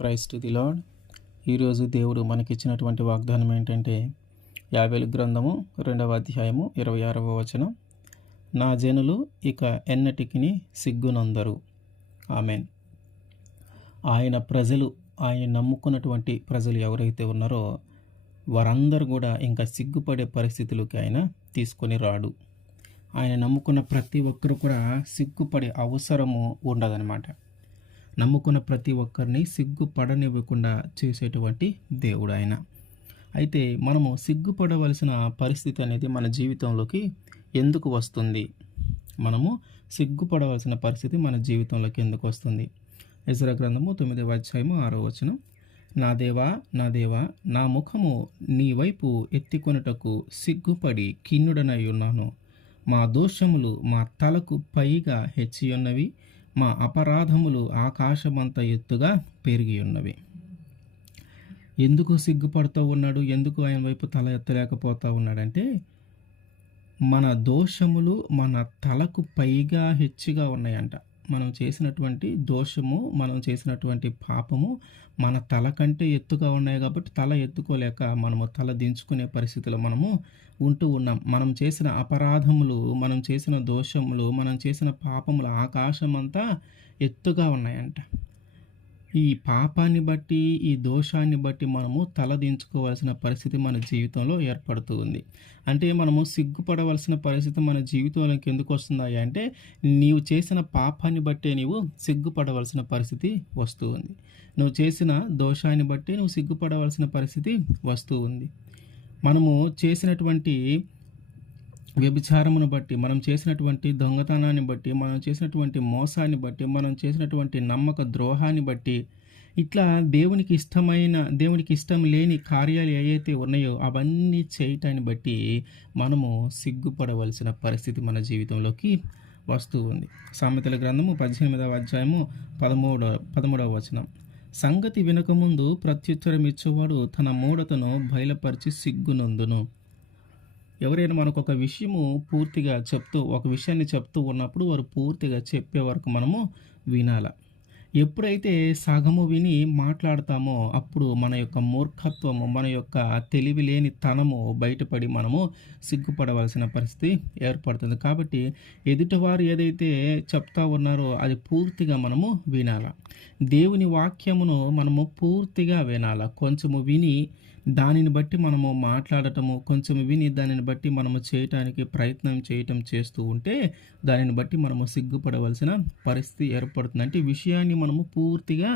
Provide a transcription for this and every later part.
Praise to the lord. ఈరోజు దేవుడు మనకిచ్చినటువంటి వాగ్దానం ఏంటంటే, యాబేలు గ్రంథము 2వ అధ్యాయము 26వ వచనం. నా జనులు ఇక ఎన్నటికిని సిగ్గునందరు. ఆమెన్. ఆయన ప్రజలు, ఆయన నమ్ముకున్నటువంటి ప్రజలు ఎవరైతే ఉన్నారో వారందరూ కూడా ఇంకా సిగ్గుపడే పరిస్థితులకి ఆయన తీసుకొని రాడు. ఆయన నమ్ముకున్న ప్రతి ఒక్కరు కూడా సిగ్గుపడే అవసరము ఉండదన్నమాట. నమ్ముకున్న ప్రతి ఒక్కరిని సిగ్గుపడనివ్వకుండా చేసేటువంటి దేవుడు ఆయన. అయితే మనము సిగ్గుపడవలసిన పరిస్థితి అనేది మన జీవితంలోకి ఎందుకు వస్తుంది? మనము సిగ్గుపడవలసిన పరిస్థితి మన జీవితంలోకి ఎందుకు వస్తుంది? యెషయా గ్రంథము 9వ అధ్యాయము 6వ వచనం. నా దేవా, నా దేవా, నా ముఖము నీ వైపు ఎత్తికొనుటకు సిగ్గుపడి ఖిన్నుడనై ఉన్నాను. మా దోషములు మా తలకు పైగా హెచ్చియున్నవి, మా అపరాధములు ఆకాశమంత ఎత్తుగా పెరిగి ఉన్నవి. ఎందుకు సిగ్గుపడుతూ ఉన్నాడు? ఎందుకు ఆయన వైపు తల ఎత్తలేకపోతూ ఉన్నాడంటే, మన దోషములు మన తలకు పైగా హెచ్చుగా ఉన్నాయంట. మనం చేసినటువంటి దోషము, మనం చేసినటువంటి పాపము మన తల కంటే ఎత్తుగా ఉన్నాయి కాబట్టి తల ఎత్తుకోలేక మనము తల దించుకునే పరిస్థితిలో మనము ఉంటూ ఉన్నాం. మనం చేసిన అపరాధములు, మనం చేసిన దోషములు, మనం చేసిన పాపములు ఆకాశమంతా ఎత్తుగా ఉన్నాయంట. ఈ పాపాన్ని బట్టి, ఈ దోషాన్ని బట్టి మనము తలదించుకోవాల్సిన పరిస్థితి మన జీవితంలో ఏర్పడుతూ ఉంది. అంటే మనము సిగ్గుపడవలసిన పరిస్థితి మన జీవితంలోకి ఎందుకు వస్తున్నాయి అంటే, నీవు చేసిన పాపాన్ని బట్టే నీవు సిగ్గుపడవలసిన పరిస్థితి వస్తూ ఉంది. నువ్వు చేసిన దోషాన్ని బట్టి నువ్వు సిగ్గుపడవలసిన పరిస్థితి వస్తూ ఉంది. మనము చేసినటువంటి వ్యభిచారమును బట్టి, మనం చేసినటువంటి దొంగతనాన్ని బట్టి, మనం చేసినటువంటి మోసాన్ని బట్టి, మనం చేసినటువంటి నమ్మక ద్రోహాన్ని బట్టి, ఇట్లా దేవునికి ఇష్టం లేని కార్యాలు ఏవైతే ఉన్నాయో అవన్నీ చేయటాన్ని బట్టి మనము సిగ్గుపడవలసిన పరిస్థితి మన జీవితంలోకి వస్తూ ఉంది. సామెతల గ్రంథము 18వ అధ్యాయము 13వ వచనం. సంగతి వినకముందు ప్రత్యుత్తరం ఇచ్చేవాడు తన మూఢతను బయలుపరిచి సిగ్గునందును. ఎవరైనా మనకు ఒక విషయాన్ని చెప్తూ ఉన్నప్పుడు వారు పూర్తిగా చెప్పే వరకు మనము వినాల. ఎప్పుడైతే సగము విని మాట్లాడతామో అప్పుడు మన యొక్క మూర్ఖత్వము, మన యొక్క తెలివి లేని తనము బయటపడి మనము సిగ్గుపడవలసిన పరిస్థితి ఏర్పడుతుంది. కాబట్టి ఎదుటివారు ఏదైతే చెప్తా ఉన్నారో అది పూర్తిగా మనము వినాల. దేవుని వాక్యమును మనము పూర్తిగా వినాల. కొంచెము విని దానిని బట్టి మనము మాట్లాడటము, కొంచెం విని దానిని బట్టి మనము ప్రయత్నం చేస్తూ ఉంటే దానిని బట్టి మనము సిగ్గుపడవలసిన పరిస్థితి ఏర్పడుతుంది. అంటే విషయాన్ని మనము పూర్తిగా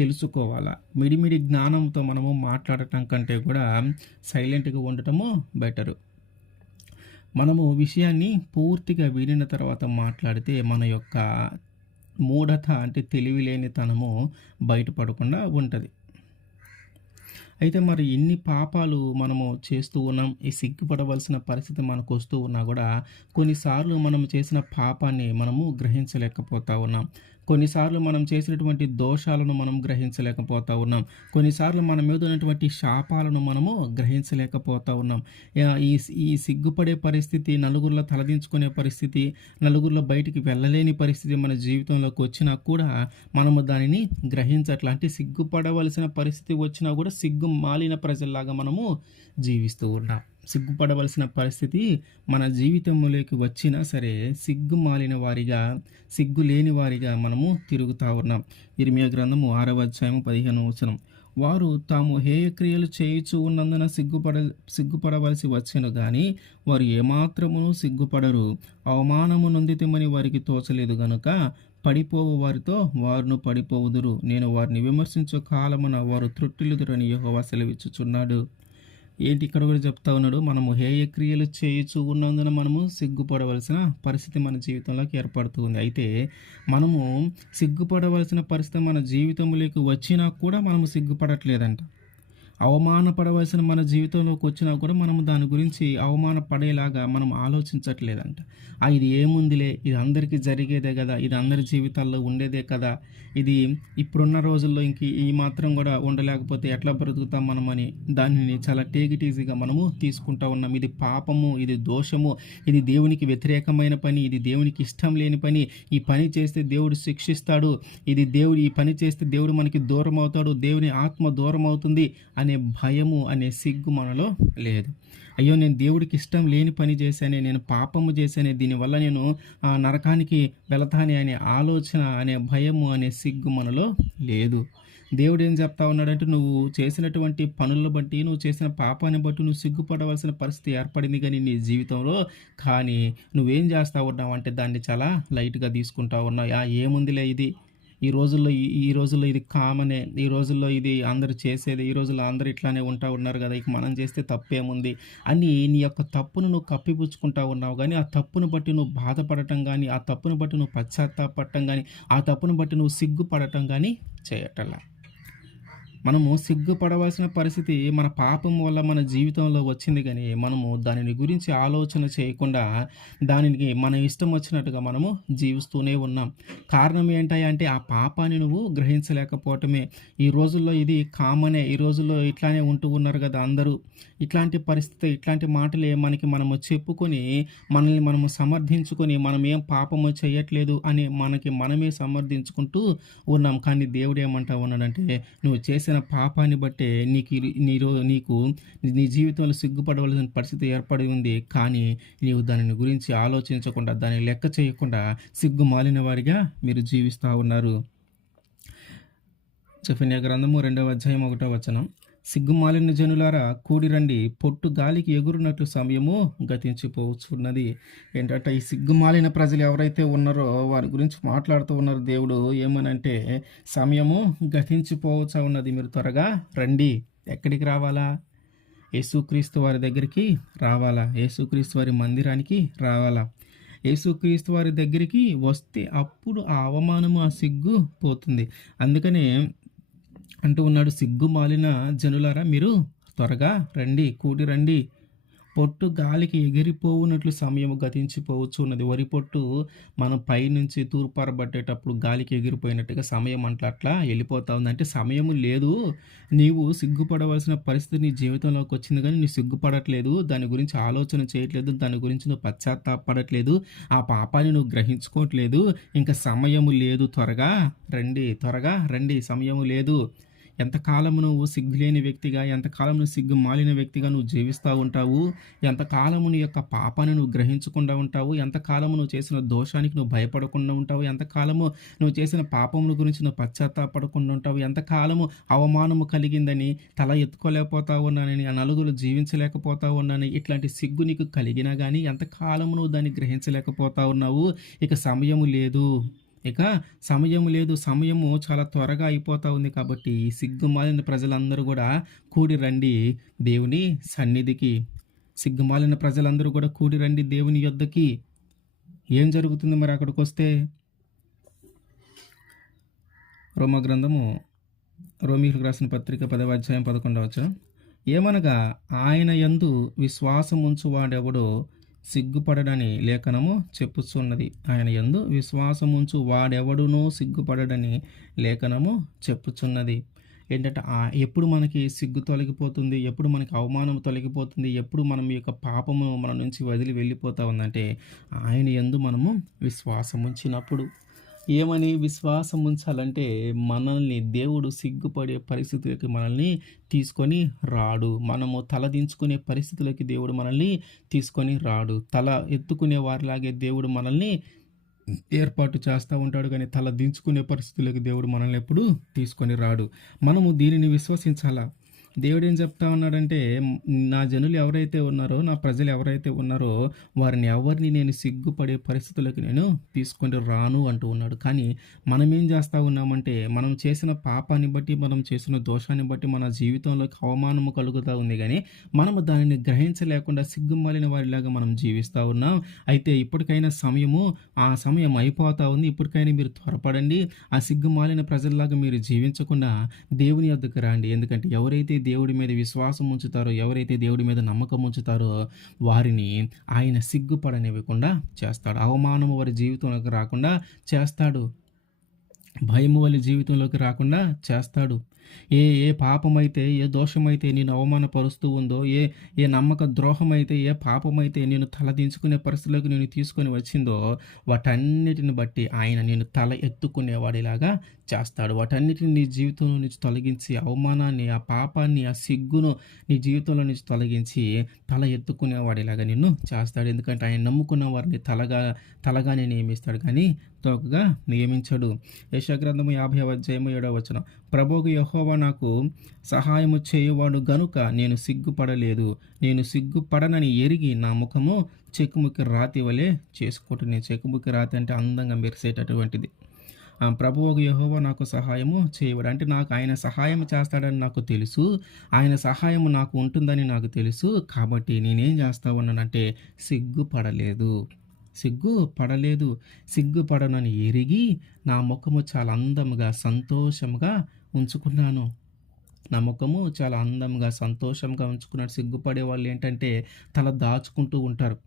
తెలుసుకోవాలా. మిడిమిడి జ్ఞానంతో మనము మాట్లాడటం కంటే కూడా సైలెంట్గా ఉండటము బెటరు. మనము విషయాన్ని పూర్తిగా వినిన తర్వాత మాట్లాడితే మన యొక్క మూఢత అంటే తెలివిలేనితనము బయటపడకుండా ఉంటుంది. అయితే మరి ఇన్ని పాపాలు మనము చేస్తూ ఉన్నాం, ఈ సిగ్గుపడవలసిన పరిస్థితి మనకు వస్తూ ఉన్నా కూడా కొన్నిసార్లు మనం చేసిన పాపాన్ని మనము గ్రహించలేకపోతూ ఉన్నాం. కొన్నిసార్లు మనం చేసినటువంటి దోషాలను మనం గ్రహించలేకపోతూ ఉన్నాం. కొన్నిసార్లు మన మీద ఉన్నటువంటి శాపాలను మనము గ్రహించలేకపోతూ ఉన్నాం. ఈ సిగ్గుపడే పరిస్థితి, నలుగురిలో తలదించుకునే పరిస్థితి, నలుగురిలో బయటికి వెళ్ళలేని పరిస్థితి మన జీవితంలోకి వచ్చినా కూడా మనము దానిని గ్రహించట్లాంటి సిగ్గుపడవలసిన పరిస్థితి వచ్చినా కూడా సిగ్గు మాలిన ప్రజల్లాగా మనము జీవిస్తూ ఉన్నాం. సిగ్గుపడవలసిన పరిస్థితి మన జీవితంలోకి వచ్చినా సరే సిగ్గు మాలిన వారిగా, సిగ్గు లేని వారిగా మనము తిరుగుతూ ఉన్నాం. ఇర్మియా గ్రంథము 6వ అధ్యాయము 15వ వచనం. వారు తాము హేయక్రియలు చేయుచూ ఉన్నందున సిగ్గుపడవలసి వచ్చెను గాని వారు ఏమాత్రమును సిగ్గుపడరు. అవమానము నొందితమని వారికి తోచలేదు గనుక పడిపోవు వారితో వారును పడిపోవుదురు. నేను వారిని విమర్శించు కాలమున వారు త్రుట్టిల్లుదురని యెహోవా సెలవిచ్చుచున్నాడు. ఏంటి ఇక్కడ కూడా చెప్తా ఉన్నాడు? మనము హేయక్రియలు చేయుచూ ఉన్నందున మనము సిగ్గుపడవలసిన పరిస్థితి మన జీవితంలోకి ఏర్పడుతుంది. అయితే మనము సిగ్గుపడవలసిన పరిస్థితి మన జీవితంలోకి వచ్చినా కూడా మనము సిగ్గుపడట్లేదంట. అవమానపడవలసిన మన జీవితంలోకి వచ్చినా కూడా మనం దాని గురించి అవమానపడేలాగా మనం ఆలోచించట్లేదంట. ఇది ఏముందిలే, ఇది అందరికీ జరిగేదే కదా, ఇది అందరి జీవితాల్లో ఉండేదే కదా, ఇది ఇప్పుడున్న రోజుల్లో ఇంక ఈ మాత్రం కూడా ఉండలేకపోతే ఎట్లా బ్రతుకుతాం మనమని దానిని చాలా టేక్ ఇట్ ఈజీగా మనము తీసుకుంటా ఉన్నాం. ఇది పాపము, ఇది దోషము, ఇది దేవునికి వ్యతిరేకమైన పని, ఇది దేవునికి ఇష్టం లేని పని, ఈ పని చేస్తే దేవుడు శిక్షిస్తాడు, ఈ పని చేస్తే దేవుడు మనకి దూరం అవుతాడు, దేవుని ఆత్మ దూరం అవుతుంది అనే భయము, అనే సిగ్గు మనలో లేదు. అయ్యో, నేను దేవుడికి ఇష్టం లేని పని చేశానే, నేను పాపము చేశానే, దీనివల్ల నేను నరకానికి వెళతానే అనే ఆలోచన, అనే భయము, అనే సిగ్గు మనలో లేదు. దేవుడు ఏం చెప్తా ఉన్నాడంటే, నువ్వు చేసినటువంటి పనులను బట్టి, నువ్వు చేసిన పాపాన్ని బట్టి నువ్వు సిగ్గుపడవలసిన పరిస్థితి ఏర్పడింది కానీ నీ జీవితంలో, కానీ నువ్వేం చేస్తా ఉన్నావు అంటే దాన్ని చాలా లైట్గా తీసుకుంటా ఉన్నావు. ఏముందిలే, ఇది ఈ రోజుల్లో ఇది కామనే, ఈ రోజుల్లో ఇది అందరూ చేసేది, ఈ రోజుల్లో అందరూ ఇట్లానే ఉంటా ఉన్నారు కదా, ఇక మనం చేస్తే తప్పేముంది అని నీ యొక్క తప్పును నువ్వు కప్పిపుచ్చుకుంటా ఉన్నావు. కానీ ఆ తప్పును బట్టి నువ్వు బాధపడటం కానీ, ఆ తప్పును బట్టి నువ్వు పశ్చాత్తాపడటం కానీ, ఆ తప్పును బట్టి నువ్వు సిగ్గుపడటం కానీ చేయటంలా. మనము సిగ్గుపడవలసిన పరిస్థితి మన పాపం వల్ల మన జీవితంలో వచ్చింది కానీ మనము దానిని గురించి ఆలోచన చేయకుండా దానికి మన ఇష్టం వచ్చినట్టుగా మనము జీవిస్తూనే ఉన్నాం. కారణం ఏంటంటే ఆ పాపాన్ని నువ్వు గ్రహించలేకపోవటమే. ఈ రోజుల్లో ఇది కామనే, ఈ రోజుల్లో ఇట్లానే ఉంటూ ఉన్నారు కదా అందరూ. ఇట్లాంటి పరిస్థితి, ఇట్లాంటి మాటలే మనము చెప్పుకొని మనల్ని మనము సమర్థించుకొని మనం ఏం పాపము చేయట్లేదు అని మనమే సమర్థించుకుంటూ ఉన్నాం. కానీ దేవుడు ఏమంటా ఉన్నాడంటే, నువ్వు చేసిన పాపాన్ని బట్టే నీకు నీ జీవితంలో సిగ్గుపడవలసిన పరిస్థితి ఏర్పడి ఉంది. కానీ నీవు దానిని గురించి ఆలోచించకుండా, దాన్ని లెక్క చేయకుండా సిగ్గుమాలిన వారిగా మీరు జీవిస్తూ ఉన్నారు. జెఫన్యా గ్రంథము 2వ అధ్యాయం 1వ వచనం. సిగ్గుమాలిన జనులారా కూడి రండి, పొట్టు గాలికి ఎగురునట్లు సమయము గతించిపోవచ్చున్నది. ఏంటంటే ఈ సిగ్గుమాలిన ప్రజలు ఎవరైతే ఉన్నారో వారి గురించి మాట్లాడుతూ ఉన్నారు దేవుడు. ఏమనంటే సమయము గతించిపోవచ్చా ఉన్నది, మీరు త్వరగా రండి. ఎక్కడికి రావాలా? యేసుక్రీస్తు వారి దగ్గరికి రావాలా, యేసుక్రీస్తు వారి మందిరానికి రావాలా. యేసుక్రీస్తు వారి దగ్గరికి వస్తే అప్పుడు ఆ అవమానము, ఆ సిగ్గు పోతుంది. అందుకనే అంటూ ఉన్నాడు, సిగ్గుమాలిన జనులారా మీరు త్వరగా రండి, కూడి రండి, పొట్టు గాలికి ఎగిరిపోవునట్లు సమయం గతించిపోవచ్చు ఉన్నది. వరి పొట్టు మనం పైనుంచి తూర్పారబట్టేటప్పుడు గాలికి ఎగిరిపోయినట్టుగా సమయం అట్లా వెళ్ళిపోతా ఉంది. అంటే సమయం లేదు, నీవు సిగ్గుపడవలసిన పరిస్థితి నీ జీవితంలోకి వచ్చింది కానీ నువ్వు సిగ్గుపడట్లేదు, దాని గురించి ఆలోచన చేయట్లేదు, దాని గురించి నువ్వు పశ్చాత్తాపడట్లేదు, ఆ పాపాన్ని నువ్వు గ్రహించుకోవట్లేదు. ఇంకా సమయము లేదు, త్వరగా రండి, సమయము లేదు. ఎంతకాలము నువ్వు సిగ్గులేని వ్యక్తిగా, ఎంతకాలం నువ్వు సిగ్గు మాలిన వ్యక్తిగా నువ్వు జీవిస్తూ ఉంటావు, ఎంతకాలము నీ యొక్క పాపాన్ని నువ్వు గ్రహించకుండా ఉంటావు, ఎంతకాలము నువ్వు చేసిన దోషానికి నువ్వు భయపడకుండా ఉంటావు, ఎంతకాలము నువ్వు చేసిన పాపముల గురించి నువ్వు పశ్చాత్తాపడకుండా ఉంటావు, ఎంతకాలము అవమానము కలిగిందని తల ఎత్తుకోలేకపోతా ఉన్నానని, ఆ నలుగురు జీవించలేకపోతా ఉన్నానని ఇట్లాంటి సిగ్గు నీకు కలిగినా కానీ ఎంతకాలము నువ్వు దాన్ని గ్రహించలేకపోతా ఉన్నావు. ఇక సమయము లేదు, సమయము చాలా త్వరగా అయిపోతూ ఉంది. కాబట్టి ఈ సిగ్గుమాలిన ప్రజలందరూ కూడా కూడి రండి దేవుని సన్నిధికి. సిగ్గుమాలిన ప్రజలందరూ కూడా కూడి రండి దేవుని యొద్దకి. ఏం జరుగుతుంది మరి అక్కడికి వస్తే? రోమీయులకు రాసిన పత్రిక 10వ అధ్యాయం 11వ వచనం. ఏమనగా ఆయన యందు విశ్వాసముంచువాడెవడో సిగ్గుపడడని లేఖనము చెప్పుచున్నది. ఆయన యందు విశ్వాసముంచు వాడెవడునో సిగ్గుపడడని లేఖనము చెప్పుచున్నది. ఏంటంటే ఎప్పుడు మనకి సిగ్గు తొలగిపోతుంది, ఎప్పుడు మనకి అవమానం తొలగిపోతుంది, ఎప్పుడు మనం ఈ యొక్క పాపము మన నుంచి వదిలి వెళ్ళిపోతా ఉందంటే ఆయన యందు మనము విశ్వాసం ఉంచినప్పుడు. ఏమని విశ్వాసం ఉంచాలంటే మనల్ని దేవుడు సిగ్గుపడే పరిస్థితులకి మనల్ని తీసుకొని రాడు. మనము తలదించుకునే పరిస్థితులకి దేవుడు మనల్ని తీసుకొని రాడు. తల ఎత్తుకునే వారిలాగే దేవుడు మనల్ని ఏర్పాటు చేస్తూ ఉంటాడు, కానీ తల దించుకునే పరిస్థితులకి దేవుడు మనల్ని ఎప్పుడు తీసుకొని రాడు. మనము దీనిని విశ్వసించాలా. దేవుడు ఏం చెప్తా ఉన్నాడంటే, నా జనులు ఎవరైతే ఉన్నారో, నా ప్రజలు ఎవరైతే ఉన్నారో వారిని ఎవరిని నేను సిగ్గుపడే పరిస్థితులకు నేను తీసుకొని రాను అంటూ ఉన్నాడు. కానీ మనం ఏం చేస్తూ ఉన్నామంటే, మనం చేసిన పాపాన్ని బట్టి, మనం చేసిన దోషాన్ని బట్టి మన జీవితంలోకి అవమానము కలుగుతూ ఉంది, కానీ మనము దానిని గ్రహించలేకుండా సిగ్గుమాలిన వారిలాగా మనం జీవిస్తూ ఉన్నాం. అయితే ఇప్పటికైనా ఆ సమయం అయిపోతూ ఉంది. ఇప్పటికైనా మీరు త్వరపడండి. ఆ సిగ్గుమాలిన ప్రజల్లాగా మీరు జీవించకుండా దేవుని యొద్దకు రండి. ఎందుకంటే ఎవరైతే దేవుడి మీద విశ్వాసం ఉంచుతారో, ఎవరైతే దేవుడి మీద నమ్మకం ఉంచుతారో వారిని ఆయన సిగ్గుపడనివ్వకుండా చేస్తాడు. అవమానము వారి జీవితంలోకి రాకుండా చేస్తాడు. భయము వాళ్ళ జీవితంలోకి రాకుండా చేస్తాడు. ఏ ఏ పాపమైతే, ఏ దోషమైతే నిన్ను అవమానపరుస్తూ ఉందో, ఏ నమ్మక ద్రోహమైతే, ఏ పాపమైతే నేను తలదించుకునే పరిస్థితిలోకి నేను తీసుకొని వచ్చిందో, వాటన్నిటిని బట్టి ఆయన నేను తల ఎత్తుకునేవాడిలాగా చేస్తాడు. వాటన్నిటిని నీ జీవితంలో నుంచి తొలగించి, అవమానాన్ని, ఆ పాపాన్ని, ఆ సిగ్గును నీ జీవితంలో నుంచి తొలగించి, తల ఎత్తుకునేవాడిలాగా నిన్ను చేస్తాడు. ఎందుకంటే ఆయన నమ్ముకున్న వారిని తలగానే నియమిస్తాడు కానీ తోకగా నియమించడు. యెషయా గ్రంథము 50వ అధ్యాయము 7వ వచనం. ప్రభువు యెహోవా నాకు సహాయము చేయువాడు గనుక నేను సిగ్గుపడలేదు. నేను సిగ్గుపడనని ఎరిగి నా ముఖము చెకుముకి రాతి వలె చేసుకుంటున్నాను. చెకుముకి రాతి అంటే అందంగా మెరిసేటటువంటిది. ప్రభువు యెహోవా నాకు సహాయము చేయవాడు. అంటే నాకు ఆయన సహాయం చేస్తాడని నాకు తెలుసు. ఆయన సహాయము నాకు ఉంటుందని నాకు తెలుసు. కాబట్టి నేనేం చేస్తా ఉన్నానంటే సిగ్గుపడలేదు. సిగ్గుపడనని ఎరిగి నా ముఖము చాలా అందముగా సంతోషముగా ఉంచుకున్నాను. నా ముఖము చాలా అందంగా సంతోషంగా ఉంచుకున్నాడు. సిగ్గుపడే వాళ్ళు ఏంటంటే తల దాచుకుంటూ ఉంటారు.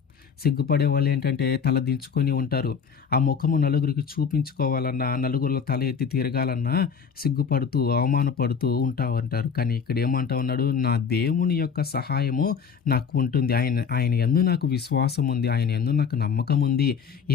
సిగ్గుపడే వాళ్ళు ఏంటంటే తల దించుకొని ఉంటారు. ఆ ముఖము నలుగురికి చూపించుకోవాలన్నా, నలుగురిలో తల ఎత్తి తిరగాలన్నా సిగ్గుపడుతూ, అవమానపడుతూ ఉంటారు. కానీ ఇక్కడ ఏమంటా ఉన్నాడు, నా దేవుని యొక్క సహాయము నాకు ఉంటుంది. ఆయన యందు నాకు విశ్వాసం ఉంది. ఆయన యందు నాకు నమ్మకం ఉంది.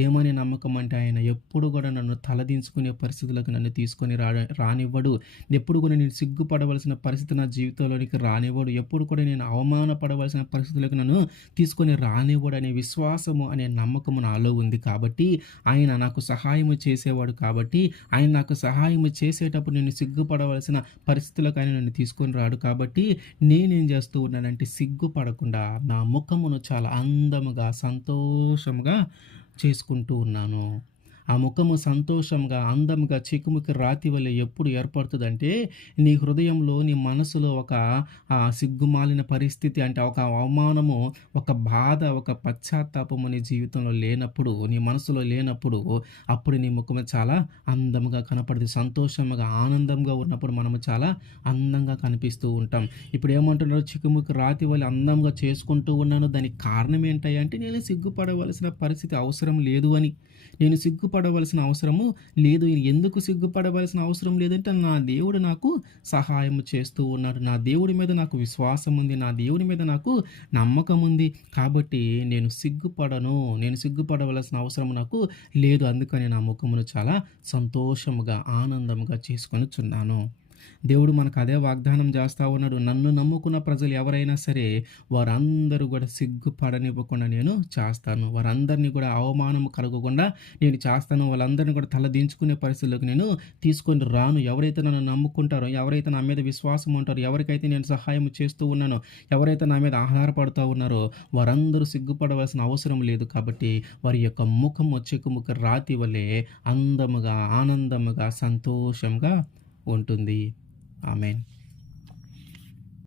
ఏమని నమ్మకం అంటే ఆయన ఎప్పుడు కూడా నన్ను తలదించుకునే పరిస్థితులకు నన్ను తీసుకొని రానివ్వడు. ఎప్పుడు కూడా నేను సిగ్గుపడవలసిన పరిస్థితి నా జీవితంలోనికి రానివ్వడు. ఎప్పుడు కూడా నేను అవమానపడవలసిన పరిస్థితులకు నన్ను తీసుకొని రానివ్వడు అనే విశ్వాసము అనే నమ్మకము నాలో ఉంది. కాబట్టి ఆయన నాకు సహాయము చేసేవాడు. కాబట్టి ఆయన నాకు సహాయము చేసేటప్పుడు నేను సిగ్గుపడవలసిన పరిస్థితులకు ఆయన నన్ను తీసుకొని రాడు. కాబట్టి నేనేం చేస్తూ ఉన్నానంటే సిగ్గుపడకుండా నా ముఖమును చాలా అందముగా సంతోషముగా చేసుకుంటూ ఉన్నాను. ఆ ముఖము సంతోషంగా, అందముగా, చెకుముకి రాతి వలె ఎప్పుడు ఏర్పడుతుందంటే నీ హృదయంలో, నీ మనసులో ఒక సిగ్గుమాలిన పరిస్థితి అంటే ఒక అవమానము, ఒక బాధ, ఒక పశ్చాత్తాపము నీ జీవితంలో లేనప్పుడు, నీ మనసులో లేనప్పుడు అప్పుడు నీ ముఖము చాలా అందముగా కనపడుతుంది. సంతోషంగా, ఆనందంగా ఉన్నప్పుడు మనము చాలా అందంగా కనిపిస్తూ ఉంటాం. ఇప్పుడు ఏమంటున్నారు, చిక్కుముకి రాతి వలె అందంగా చేసుకుంటూ ఉన్నాను. దానికి కారణం ఏంటంటే నేను సిగ్గుపడవలసిన పరిస్థితి అవసరం లేదు అని. నేను సిగ్గుపడవలసిన అవసరము లేదు. ఎందుకు సిగ్గుపడవలసిన అవసరం లేదంటే నా దేవుడు నాకు సహాయం చేస్తూ ఉన్నాడు. నా దేవుడి మీద నాకు విశ్వాసం ఉంది. నా దేవుడి మీద నాకు నమ్మకం ఉంది. కాబట్టి నేను సిగ్గుపడవలసిన అవసరం నాకు లేదు. అందుకని నా ముఖమును చాలా సంతోషముగా, ఆనందముగా చేసుకొనుచున్నాను. దేవుడు మనకు అదే వాగ్దానం చేస్తూ ఉన్నాడు. నన్ను నమ్ముకున్న ప్రజలు ఎవరైనా సరే వారందరూ కూడా సిగ్గుపడనివ్వకుండా నేను చేస్తాను. వారందరినీ కూడా అవమానం కలగకుండా నేను చేస్తాను. వాళ్ళందరినీ కూడా తల దించుకునే పరిస్థితుల్లోకి నేను తీసుకొని రాను. ఎవరైతే నన్ను నమ్ముకుంటారో, ఎవరైతే నా మీద విశ్వాసం ఉంటారో, ఎవరికైతే నేను సహాయం చేస్తూ ఉన్నానో, ఎవరైతే నా మీద ఆధారపడుతూ ఉన్నారో వారందరూ సిగ్గుపడవలసిన అవసరం లేదు. కాబట్టి వారి యొక్క ముఖము చెకుముకి రాతి వలె అందముగా, ఆనందముగా, సంతోషంగా ఉంటుంది. ఆమేన్.